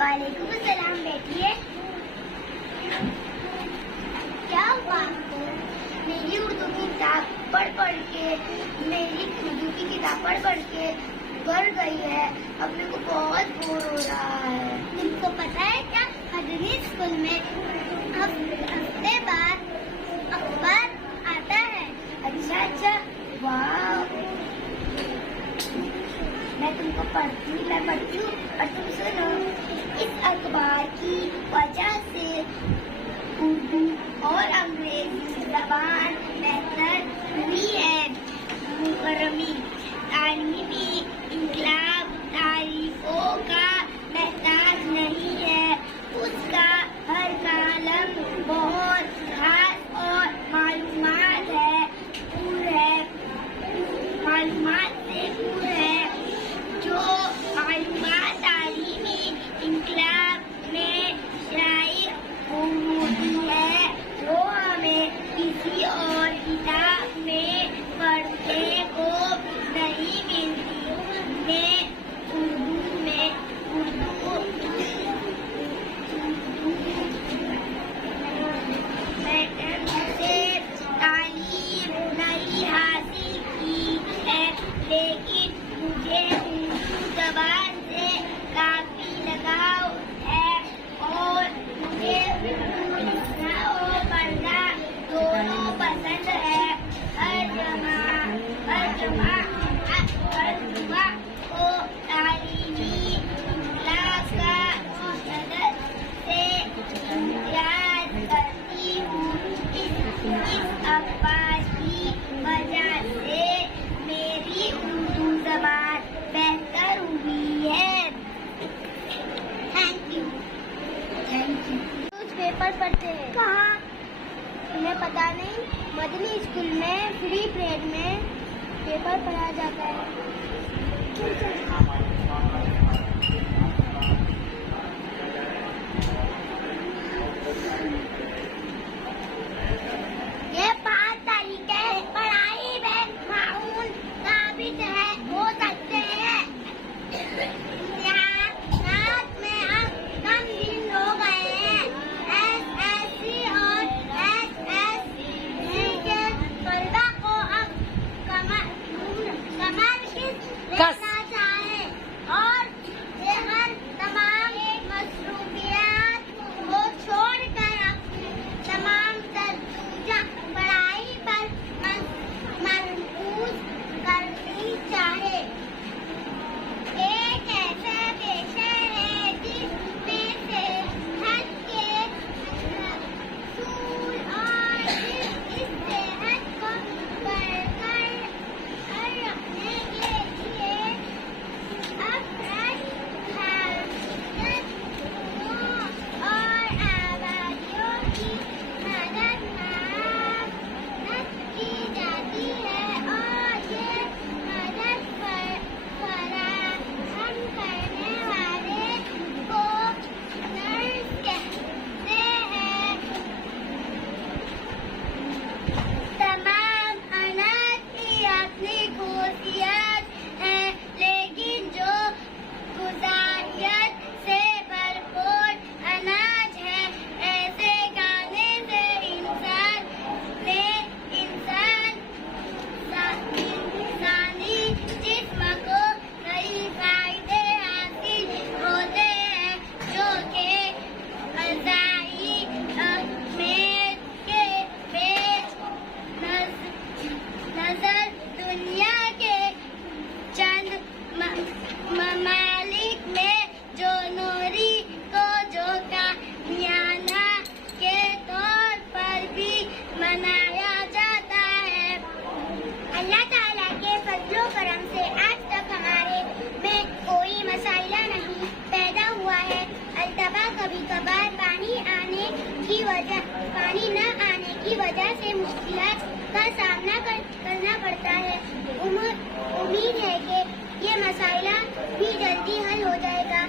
वालेकुम सलाम। बैठिए। क्या हुआ आपको? मेरी उर्दू की किताब पढ़ के बढ़ गई है। अब मेरे को बहुत बोर हो रहा है। तुमको पता है क्या, मदनी स्कूल में हफ्ते बाद अखबार आता है। अच्छा, वाह। मैं पढ़ती हूँ और तुम सुनो। इस अखबार की वजह से उर्दू और अंग्रेजी जबान बेहतर हुई है। मुकर्रमी तालीमी इनकलाब तारीफों का महताज नहीं है। उसका हर कालम बहुत खास और मालूमात से पूर्ण है। जो मालूमात तालीमी इनकलाब में शाया होती है, वो हमें किसी और किताब में पढ़ने को नहीं मिलती। तालीम नहीं हासिल की है, लेकिन मुझे उर्दू ज़बान से काफी लगाव है और मुझे उर्दू लिखना और पढ़ना दोनों पसंद है। हर जुमा को तालीमी इनकलाब का मदद से इम्तियाज करती हूँ। इस अखबार की वजह से मेरी उर्दू ज़बान बेहतर हुई है। Thank you. न्यूज़पेपर पढ़ते हैं। कहाँ? तुम्हें पता नहीं? मदनी स्कूल में फ्री पीरियड में पेपर पढ़ा जाता है। ये 5 तारीख है। पढ़ाई में माऊन साबित है हो सकते हैं। यहाँ रात में अब कम दिन हो गए हैं। SSC और SSC के तलबा को अब कमर लेना चाहे और हर तमाम मसरूफियात को छोड़कर अपनी तमाम तवज्जो पढ़ाई पर मरकूज करनी चाहे। एक ऐसा पेशा है जिसमें से हज के सूल और इस सेहत को बरकरार रखने के लिए अफराद और आबादियों की मदद की जाती है और ये मदद फराहम करने वाले को नर्स कहते हैं। तमाम अनाज की अपनी खूबियात है, लेकिन जो गुजारियत से भरपूर अनाज है, ऐसे खाने से इंसानी जिस्म को कई फायदे हासिल होते हैं, जो कि ग़ज़ाई अहमियत के पेश नज़र दुनिया के चंद ममालिक में जोनोरी को जोकानियाना के तौर पर भी मनाया जाता है। अल्लाह ताला के फजलो करम से आज तक हमारे में कोई मसाइला नहीं पैदा हुआ है। अलबत्ता कभी कभार पानी न आने की वजह से मुश्किलात का सामना करना पड़ता है। उम्मीद है कि ये मसाइला भी जल्दी हल हो जाएगा।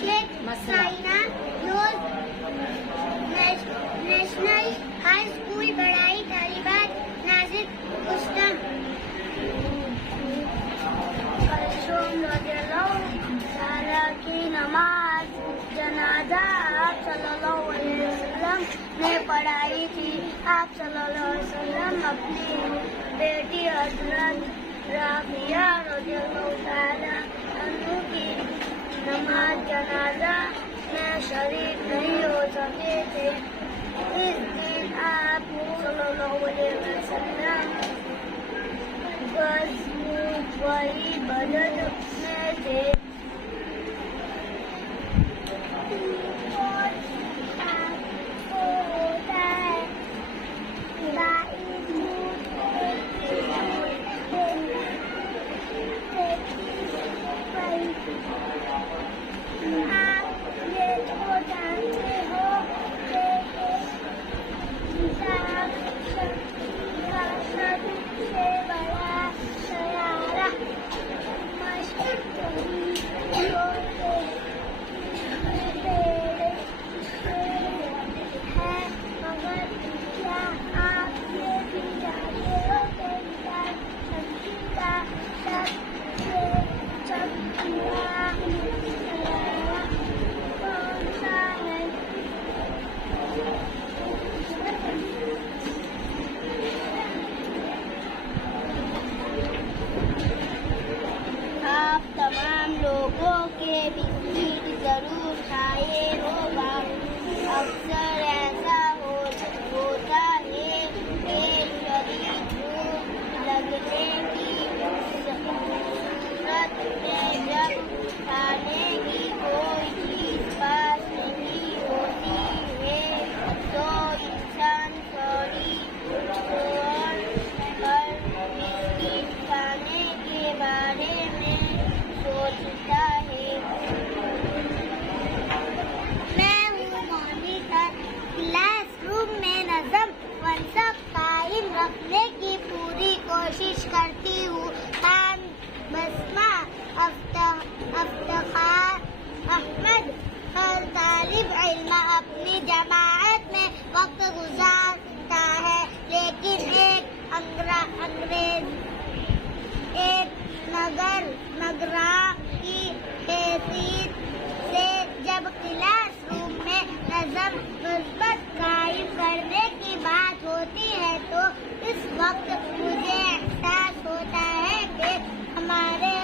शेख साइना रोज नेशनल हाई स्कूल बड़ाई तालिबात नाजिर उस्ताद की नमाज जना जनाजा आप सल्लल्लाहु अलैहि वसल्लम ने पढ़ाई थी। आप सल्लल्लाहु अलैहि वसल्लम अपनी बेटी हजरत राबिया रज़ियल्लाहु ताला अन्हु की नमाज जनाजा में शरीक नहीं हो सके थे। इस दिन आप सल्लल्लाहु अलैहि वसल्लम वही बदल में थे। आप तमाम लोगों के बीच जरूर छाए होगा। अक्सर ऐसा होता है कि शरीर भूख लगने की सूरत में जब खाने की कोई चीज पास नहीं होती है तो इंसान सॉरी छोड़ कर बिस्किट खाने के बारे में सोचता है। मैं हूँ मॉनिटर। क्लासरूम में नज़म व इंसाफ कायम रखने की पूरी कोशिश करती हूँ। खान बस्मा अफ्तार अहमद हर तालिब इल्म अपनी जमाअत में वक्त गुजारता है, लेकिन एक नगरा की हैसियत से जब क्लासरूम में नज़म मुस्बत कायम करने की बात होती है तो इस वक्त मुझे एहसास होता है कि हमारे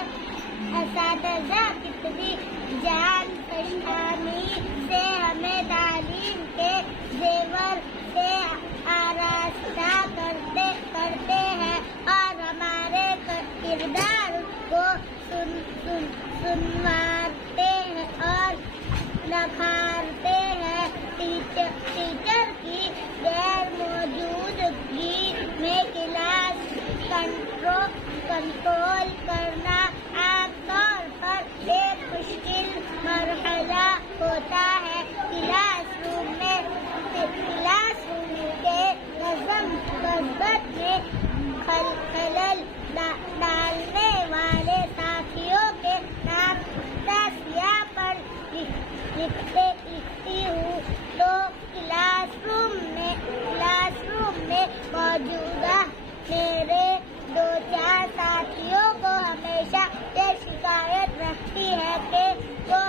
असातिज़ा कितनी जान फशानी से हमें तालीम के ज़ेवर से आरास्ता करते हैं और हमारे किरदार को सुनवाते हैं और नखारते हैं। टीचर की गैर मौजूदगी में क्लास कंट्रोल करना आमतौर पर एक मुश्किल मरहला होता है। क्लासरूम के नज़म ज़ब्त में खलल डालने वाले साथियों के नाम स्याह पर लिखती हूँ तो क्लासरूम में मौजूदा मेरे 2-4 साथियों को हमेशा ये शिकायत रहती है कि वो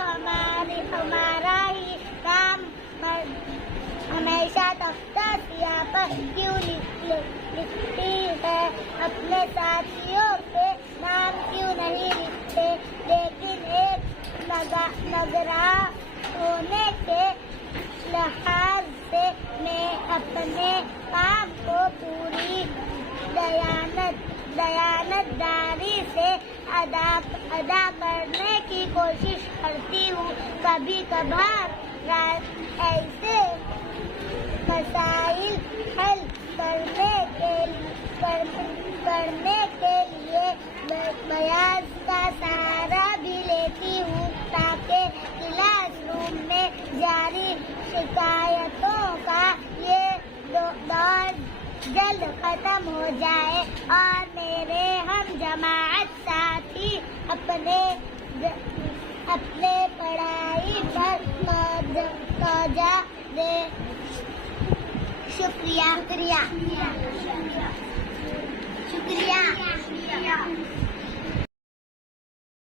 हमारा ही काम हमेशा तख्ता स्याह पर क्यों लिखती है, अपने साथियों के नाम क्यों नहीं लिखते। लेकिन एक नगरा होने के लिहाज से मैं अपने काम को पूरी दयानतदारी से अदा करने की कोशिश करती हूँ। कभी कभार ऐसे मसाइल हल करने के लिए बयान का सहारा भी लेती हूँ ताकि क्लासरूम में जारी शिकायतों का ये दौर जल्द खत्म हो जाए और मेरे हम जमाअत साथी अपने पढ़ाई पर तवज्जो दे। शुक्रिया।